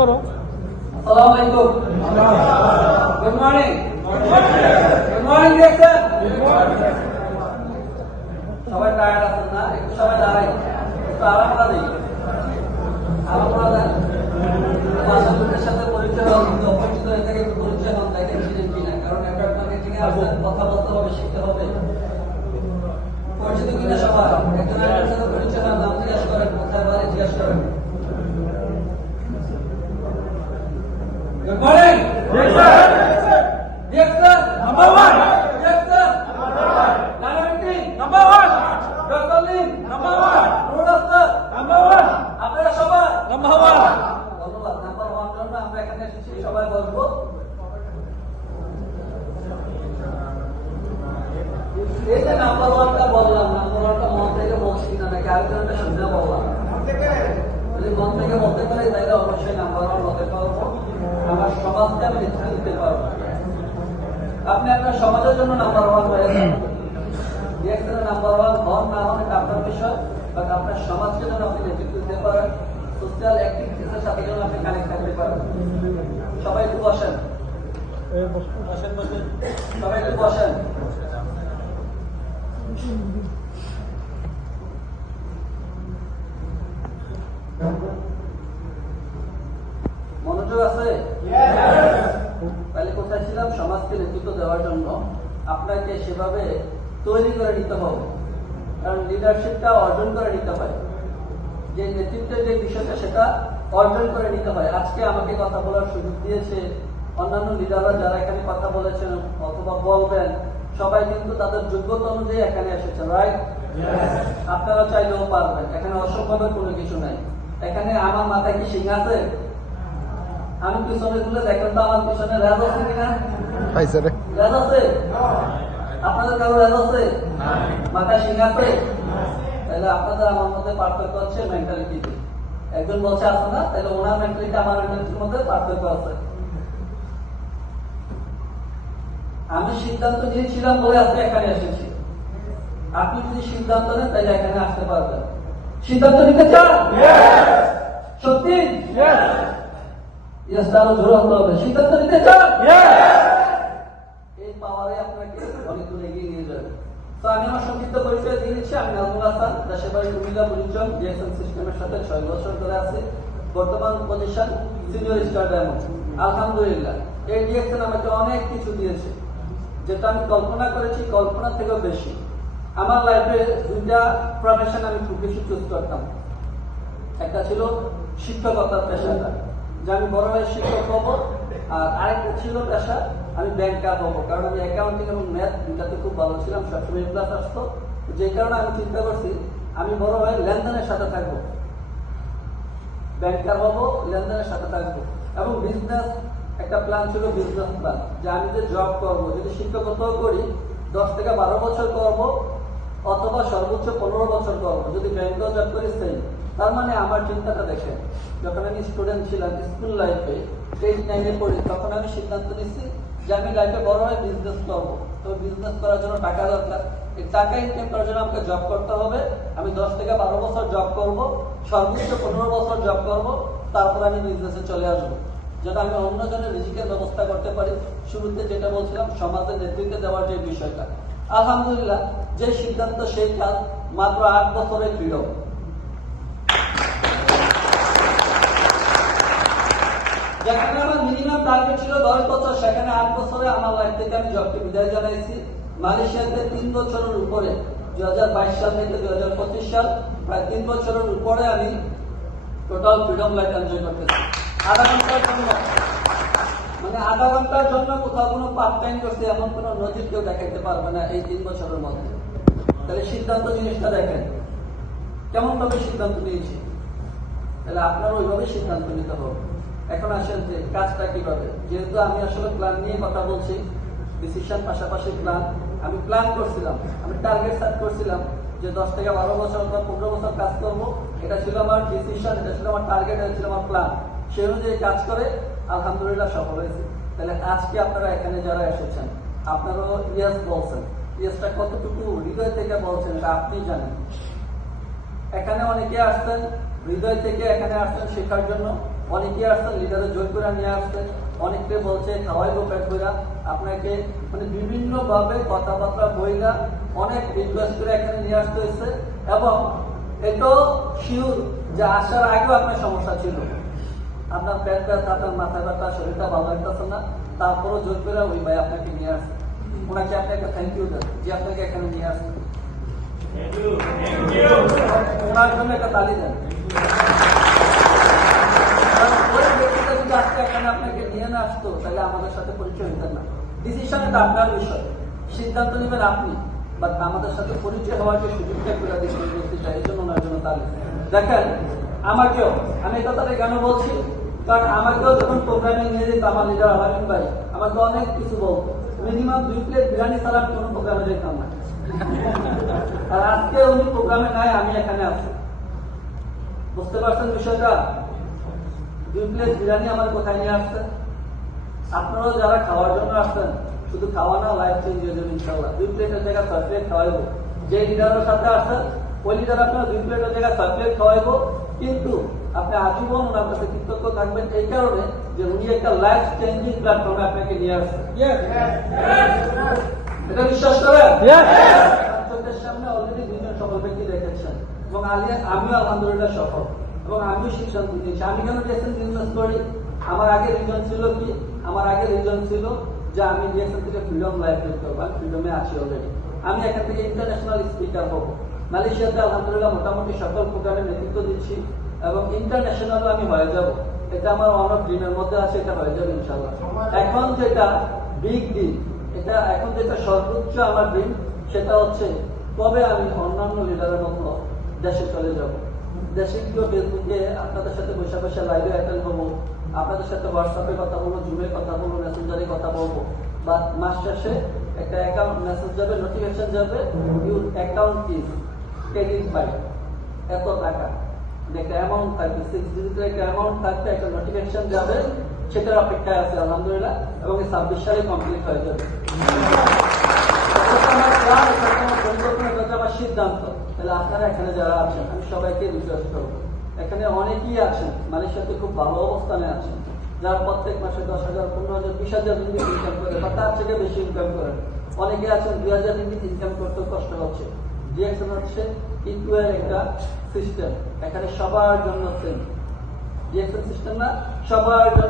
করো। আসসালামু আলাইকুম। Good morning. Good morning director. সবাই টায়ার্ড আছেন না? একটু সবাই দাঁড়াই, একটু আরাম করা দেই, আরাম করা দেন। বাসাগুলোর সাথে পরিচয় হন, কিন্তু অপরিচিত হয়ে থাকে একটু পরিচয় হন, দেখেন ছিলেন কিনা, কারণ নেটওয়ার্ক মার্কেটিং এ আসলে কথা বলতে হবে, শিখতে হবে। পরিচিত কিনা সবাই? একজন আরেকজনের সাথে পরিচয় হন, নাম জিজ্ঞাসা করেন, কোথায় বাড়ি জিজ্ঞাসা করেন। Good morning. Yes, sir. Yes, sir. Number one. Yes, sir. Dynamically. Number one. Dr. Lim. Number one. Rudolph sir. Number one. আপনারা সবাই Number one. ধন্যবাদ। নাম্বার ওয়ান জন্য আমরা এখানে এসেছি, সবাই বলবো। এই যে নাম্বার ওয়ানটা বললাম, নাম্বার ওয়ানটা মন থেকে বলছি না, নাকি আরেকজনটা শুনে বললাম? যদি মন থেকে বলতে পারি তাহলে অবশ্যই নাম্বার ওয়ান হতে পারবো, আমার সমাজকে আমি নেতৃত্ব দিতে পারবো। আপনি আপনার সমাজের জন্য নাম্বার ওয়ান হয়ে যান, নাম্বার ওয়ান হন না হন এটা আপনার বিষয়, বাট আপনার সমাজকে যেন আপনি নেতৃত্ব দিতে পারেন, সোশ্যাল অ্যাক্টিভিটিসের সাথে যেন আপনি কানেক্ট থাকতে পারেন। সবাই একটু বসেন, সবাই একটু বসেন। মনোযোগ আছে? তাহলে কোথায় ছিলাম? সমাজকে নেতৃত্ব দেওয়ার জন্য আপনাকে সেভাবে তৈরি করে নিতে হবে, কারণ লিডারশিপটা অর্জন করে নিতে হয়, যে নেতৃত্বের যে বিষয়টা সেটা অর্জন করে নিতে হয়। আজকে আমাকে কথা বলার সুযোগ দিয়েছে অন্যান্য লিডাররা যারা এখানে কথা বলেছেন অথবা বলবেন, সবাই কিন্তু তাদের যোগ্যতা অনুযায়ী এখানে এসেছেন, রাইট? আপনারা চাইলেও পারবেন, এখানে অসম্ভবের কোনো কিছু নাই। এখানে আমার মাথায় কি শিং আছে? আমি পিছনে তুলে দেখেন তো আমার পিছনে রেজ আছে কিনা? রেজ আছে? আপনাদের কারো রেজ আছে? মাথায় শিং আছে? তাহলে আপনাদের আমার মধ্যে পার্থক্য হচ্ছে মেন্টালিটিতে। একজন বলছে আছে না, তাহলে ওনার মেন্টালিটি আমার মেন্টালিটির মধ্যে পার্থক্য আছে। আমি সিদ্ধান্ত নিয়েছিলাম বলে আজকে এখানে এসেছি। আপনি যদি সিদ্ধান্ত নেন তাহলে এখানে আসতে পারবেন। সিদ্ধান্ত নিতে চান? সত্যি? আরো জোর হতে হবে। সিদ্ধান্ত নিতে চান? এই পাওয়ারে আপনাকে অনেক দূর এগিয়ে নিয়ে যাবে। তো আমি আমার সংক্ষিপ্ত পরিচয় দিয়ে দিচ্ছি। আমি নাজমুল হাসান, দেশের কুমিল্লা পরিচয় ডিএক্সএন সিস্টেমের সাথে 6 বছর ধরে আছি। বর্তমান পজিশন সিনিয়র স্টার ডায়মন্ড। আলহামদুলিল্লাহ এই ডিএক্সএন আমাকে অনেক কিছু দিয়েছে, যেটা আমি কল্পনা করেছি কল্পনা থেকেও বেশি। আমার লাইফে দুইটা প্রফেশন আমি খুব বেশি চুজ করতাম। একটা ছিল শিক্ষকতার পেশাটা, যে আমি বড় হয়ে শিক্ষক হবো, আর আরেকটা ছিল পেশা আমি ব্যাংকার হবো, কারণ আমি অ্যাকাউন্টিং এবং ম্যাথ দুটাতে খুব ভালো ছিলাম, সবসময় ক্লাস আসতো। যে কারণে আমি চিন্তা করছি আমি বড় হয়ে লেনদেনের সাথে থাকবো, ব্যাংকার হবো, লেনদেনের সাথে থাকবো। এবং বিজনেস একটা প্ল্যান ছিল, বিজনেস প্ল্যান, যে আমি যে জব করবো, যদি শিক্ষকতাও করি 10 থেকে 12 বছর করবো, অথবা সর্বোচ্চ 15 বছর করবো, যদি ব্যাংকেও জব করি সেই। তার মানে আমার চিন্তাটা দেখেন, যখন আমি স্টুডেন্ট ছিলাম স্কুল লাইফে 8-9-এ পড়ি, তখন আমি সিদ্ধান্ত নিচ্ছি যে আমি লাইফে বড় হয়ে বিজনেস করবো। তো বিজনেস করার জন্য টাকা দরকার, এই টাকা ইনকাম করার জন্য আমাকে জব করতে হবে। আমি 10 থেকে 12 বছর জব করবো, সর্বোচ্চ 15 বছর জব করবো, তারপর আমি বিজনেসে চলে আসবো, যেটা আমি অন্যজনের রিজিকের ব্যবস্থা করতে পারি। শুরুতে যেটা বলছিলাম সমাজের নেতৃত্বে দেওয়ার যে বিষয়টা, আলহামদুলিল্লাহ যে সিদ্ধান্ত সেই কাজ মাত্র 8 বছরের ফ্রিডম। যেখানে আমার মিনিমাম টার্গেট ছিল 10 বছর, সেখানে 8 বছরে আমার লাইফ থেকে আমি জবকে বিদায় জানাইছি। মালয়েশিয়াতে 3 বছরের উপরে, 2022 সাল থেকে 2025 সাল, প্রায় 3 বছরের উপরে আমি টোটাল ফ্রিডম লাইফ এনজয় করতেছি। আধা ঘন্টার জন্য, মানে আধা ঘন্টার জন্য কোথাও কোনো পার্ট টাইম করছি এমন কোনো নজির কেউ দেখাইতে পারবে না এই 3 বছরের মধ্যে। তাহলে সিদ্ধান্ত জিনিসটা দেখেন কেমন ভাবে সিদ্ধান্ত নিয়েছি, তাহলে আপনার ওইভাবে সিদ্ধান্ত নিতে হবে। এখন আসেন যে কাজটা কিভাবে, যেহেতু আমি আসলে প্ল্যান নিয়ে কথা বলছি, ডিসিশন পাশাপাশি প্ল্যান। আমি প্ল্যান করছিলাম, আমি টার্গেট সেট করছিলাম যে 10 থেকে 12 বছর বা 15 বছর কাজ করবো, এটা ছিল আমার ডিসিশন, এটা ছিল আমার টার্গেট, এটা ছিল আমার প্ল্যান। সেই অনুযায়ী কাজ করে আলহামদুলিল্লাহ সফল হয়েছে। তাহলে আজকে আপনারা এখানে যারা এসেছেন, আপনারাও ইয়েস বলছেন, ইয়েসটা কতটুকু হৃদয় থেকে বলছেন এটা আপনি জানেন। এখানে অনেকে আসছেন হৃদয় থেকে, এখানে আসছেন শেখার জন্য, অনেকে আসছেন লিডারে জোর করে নিয়ে আসছে, অনেকে বলছে খাওয়াইবো পেট বইরা, আপনাকে মানে বিভিন্ন ভাবে কথাবার্তা বইরা অনেক রিকোয়েস্ট করে এখানে নিয়ে আসতে হয়েছে। এবং এটাও শিওর যে আসার আগেও আপনার সমস্যা ছিল, আপনার পেট ব্যথা, আপনার মাথা ব্যথা, শরীরটা ভালো লাগতেছে না, তারপরও জোর করে ওই ভাই আপনাকে নিয়ে আসছে। ওনাকে আপনি একটা থ্যাংক ইউ দেন যে আপনাকে এখানে নিয়ে আসছে। ওনার জন্য একটা তালি দেন। ওই ব্যক্তিটা যদি আজকে এখানে আপনাকে নিয়ে না আসতো তাহলে আমাদের সাথে পরিচয় হতেন না। ডিসিশন এটা আপনার বিষয়, সিদ্ধান্ত নেবেন আপনি, বাট আমাদের সাথে পরিচয় হওয়ার যে সুযোগটা করে দিচ্ছেন ব্যক্তিটা, এই জন্য ওনার জন্য তালি। দেখেন আমাকেও, আমি এই কথাটা কেন বলছি, কারণ আমাকেও যখন প্রোগ্রামে নিয়ে যেত আমার লিডার আলামিন ভাই আমাকে অনেক কিছু বলতো, মিনিমাম 2 প্লেট বিরিয়ানি ছাড়া আমি কোনো প্রোগ্রামে যেতাম না। আর আজকে উনি প্রোগ্রামে নাই, আমি এখানে আছি। বুঝতে পারছেন বিষয়টা? 2 প্লেট বিরিয়ানি আমার কোথায় নিয়ে আসছেন? আপনারাও যারা খাওয়ার জন্য আসছেন, শুধু খাওয়া না, লাইফ চেঞ্জ হয়ে যাবে ইনশাল্লাহ। 2 প্লেটের জায়গায় 6 প্লেট খাওয়াইবো। যে লিডারের সাথে আসছেন ওই লিডার আপনার 2 প্লেটের জায়গায় 6 প্লেট খাওয়াইবো, কিন্তু আপনি আজীবন ওনার কাছে কৃতজ্ঞ থাকবেন এই কারণে যে উনি একটা লাইফ চেঞ্জিং প্ল্যাটফর্মে আপনাকে নিয়ে আসছেন। এটা বিশ্বাস করেন? চোখের সামনে অলরেডি 2 জন সফল ব্যক্তি দেখেছেন এবং আমিও আলহামদুলিল্লাহ সফল, এবং আমিও সিদ্ধান্ত নিয়েছি। আমি কেন ডিএক্সএন বিজনেস করি? আমার আগে রিজন ছিল কি? আমার আগে রিজন ছিল যে আমি ডিএক্সএন থেকে ফ্রিডম লাইফ লিড করবো। আমি ফ্রিডমে আছি অলরেডি। আমি এখান থেকে ইন্টারন্যাশনাল স্পিকার হবো। মালয়েশিয়াতে আলহামদুলিল্লাহ মোটামুটি সকল প্রোগ্রামে নেতৃত্ব দিচ্ছি এবং ইন্টারন্যাশনালও আমি হয়ে যাব। এটা আমার অন অফ ড্রিমের মধ্যে আছে, এটা হয়ে যাবে ইনশাল্লাহ। এখন যেটা বিগ ডিল, এটা এখন যেটা সর্বোচ্চ আমার ড্রিম, সেটা হচ্ছে কবে আমি অন্যান্য লিডারের মতো দেশে চলে যাব। দেশে গিয়ে ফেসবুকে আপনাদের সাথে বসে বসে লাইভে অ্যাটেন্ড হবো, আপনাদের সাথে হোয়াটসঅ্যাপে কথা বলবো, জুমে কথা বলবো, মেসেঞ্জারে কথা বলবো, বা মাস শেষে একটা অ্যাকাউন্ট মেসেজ যাবে, নোটিফিকেশন যাবে, your account is credit by এত টাকা, একটা অ্যামাউন্ট থাকবে, 6 ডিজিটের একটা অ্যামাউন্ট থাকবে, একটা নোটিফিকেশন যাবে, সেটার অপেক্ষায় আছে আলহামদুলিল্লাহ, এবং 26 সালে কমপ্লিট হয়ে যাবে। আমার সিদ্ধান্ত। তাহলে আপনারা এখানে যারা আছেন, আমি সবাইকে রিকোয়েস্ট করবো, এখানে অনেকেই আছেন মালয়েশিয়াতে খুব ভালো অবস্থানে আছেন, যারা প্রত্যেক মাসে 10,000, 15,000, 20,000 রিঙ্গিত ইনকাম করে বা তার থেকে বেশি ইনকাম করেন। অনেকে আছেন 2,000 রিঙ্গিত ইনকাম করতে কষ্ট হচ্ছে। ডিএক্সএন হচ্ছে ইকুয়াল একটা সিস্টেম, এখানে সবার জন্য সেম। ডিএক্সএন সিস্টেম না, সবার জন্য।